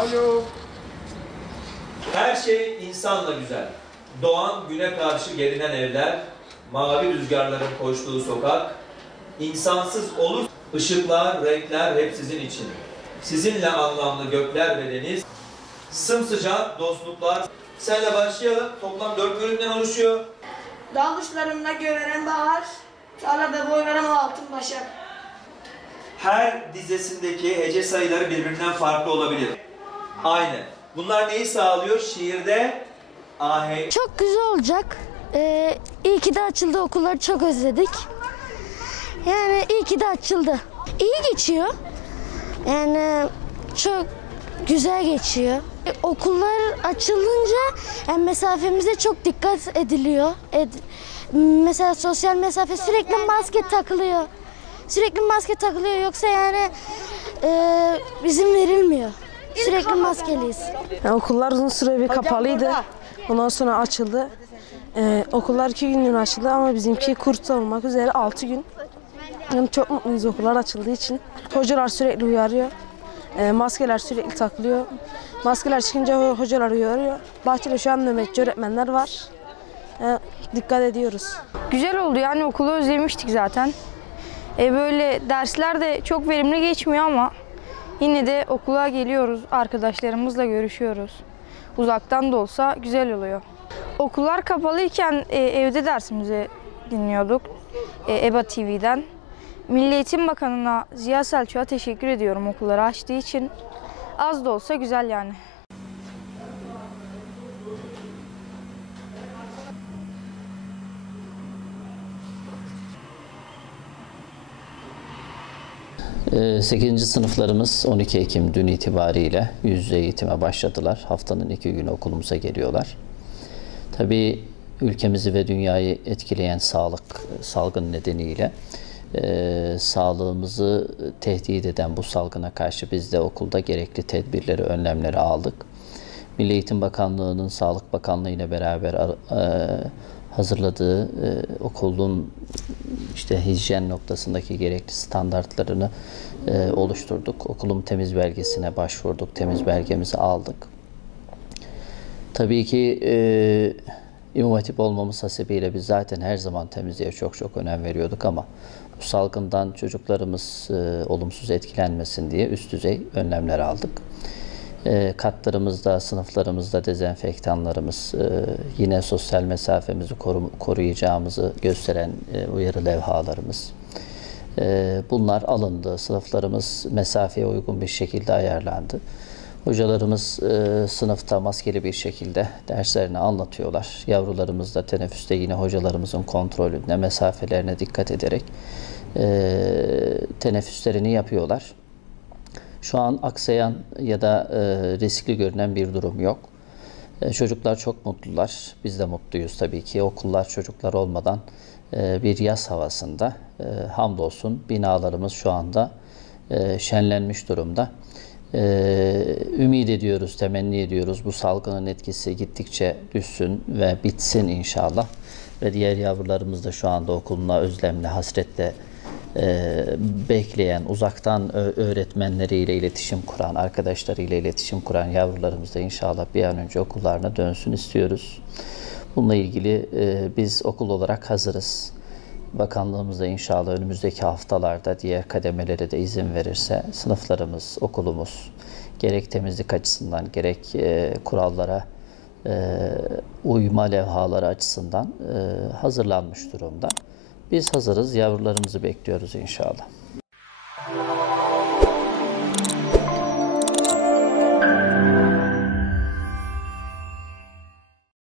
Alo. Her şey insanla güzel. Doğan güne karşı gelinen evler, mavi rüzgarların koştuğu sokak, insansız olur, ışıklar, renkler hep sizin için. Sizinle anlamlı gökler ve deniz, sımsıcak dostluklar. Senle başlayalım. Toplam 4 bölümden oluşuyor. Dağ kuşlarında göveren bahar, tarlada boy veren o altın başak. Her dizesindeki hece sayıları birbirinden farklı olabilir. Aynı. Bunlar neyi sağlıyor? Şiirde ahenk. Çok güzel olacak. İyi ki de açıldı, okulları çok özledik. Yani iyi ki de açıldı. İyi geçiyor. Yani çok güzel geçiyor. Okullar açılınca yani mesafemize çok dikkat ediliyor. Mesela sosyal mesafe sürekli maske takılıyor. Sürekli maske takılıyor, yoksa yani izin verilmiyor. Sürekli maskeliyiz. Yani okullar uzun süre bir kapalıydı. Ondan sonra açıldı. Okullar 2 günlüğüne açıldı ama bizimki kurs olmak üzere 6 gün. Yani çok mutluyuz okullar açıldığı için. Hocalar sürekli uyarıyor. Maskeler sürekli takılıyor. Maskeler çıkınca hocalar uyarıyor. Bahçede şu an nöbetçi öğretmenler var. Dikkat ediyoruz. Güzel oldu, yani okulu özlemiştik zaten. Böyle dersler de çok verimli geçmiyor ama yine de okula geliyoruz, arkadaşlarımızla görüşüyoruz. Uzaktan da olsa güzel oluyor. Okullar kapalıyken evde dersimizi dinliyorduk EBA TV'den. Milli Eğitim Bakanı'na, Ziya Selçuk'a teşekkür ediyorum okulları açtığı için. Az da olsa güzel yani. Ee, 8. sınıflarımız 12 Ekim dün itibariyle yüz yüze eğitime başladılar. Haftanın 2 günü okulumuza geliyorlar. Tabii ülkemizi ve dünyayı etkileyen salgın nedeniyle sağlığımızı tehdit eden bu salgına karşı biz de okulda gerekli tedbirleri, önlemleri aldık. Milli Eğitim Bakanlığı'nın Sağlık Bakanlığı ile beraber hazırladığı okulun hijyen noktasındaki gerekli standartlarını oluşturduk. Okulum temiz belgesine başvurduk. Temiz belgemizi aldık. Tabii ki İmam Hatip olmamız hasebiyle biz zaten her zaman temizliğe çok önem veriyorduk ama bu salgından çocuklarımız olumsuz etkilenmesin diye üst düzey önlemler aldık. Katlarımızda, sınıflarımızda dezenfektanlarımız, yine sosyal mesafemizi koruyacağımızı gösteren uyarı levhalarımız. Bunlar alındı. Sınıflarımız mesafeye uygun bir şekilde ayarlandı. Hocalarımız sınıfta maskeli bir şekilde derslerini anlatıyorlar. Yavrularımız da teneffüste yine hocalarımızın kontrolüne, mesafelerine dikkat ederek teneffüslerini yapıyorlar. Şu an aksayan ya da riskli görünen bir durum yok. Çocuklar çok mutlular. Biz de mutluyuz tabii ki. Okullar çocuklar olmadan bir yaz havasında. Hamdolsun binalarımız şu anda şenlenmiş durumda. Ümit ediyoruz, temenni ediyoruz. Bu salgının etkisi gittikçe düşsün ve bitsin inşallah. Ve diğer yavrularımız da şu anda okuluna özlemle, hasretle bekleyen, uzaktan öğretmenleriyle iletişim kuran, arkadaşlarıyla iletişim kuran yavrularımız da inşallah bir an önce okullarına dönsün istiyoruz. Bununla ilgili biz okul olarak hazırız. Bakanlığımız da inşallah önümüzdeki haftalarda diğer kademelere de izin verirse sınıflarımız, okulumuz gerek temizlik açısından gerek kurallara uyma levhaları açısından hazırlanmış durumda. Biz hazırız, yavrularımızı bekliyoruz inşallah.